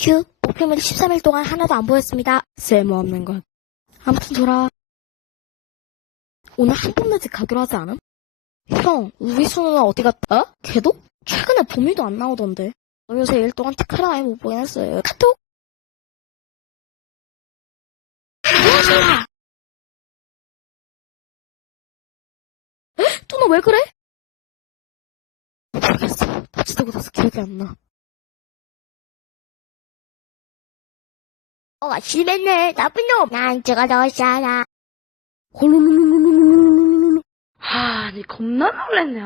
휴, 목표물이 13일 동안 하나도 안 보였습니다. 쓸모없는 것. 아무튼 돌아. 오늘 한 번 늦게 가기로 하지 않음? 형, 우리 순우는 어디 갔다? 걔도? 최근에 봄이도 안 나오던데. 요새 일 동안 티카를 아예 못 보긴 했어요. 카톡? 뭐하냐? 또 너 왜 그래? 모르겠어. 다치고 나서 기억이 안 나. 심했네. 나쁜 놈. 난 찍어 넣었잖아. 홀룰룰룰룰룰룰룰. 니 겁나 놀랬네.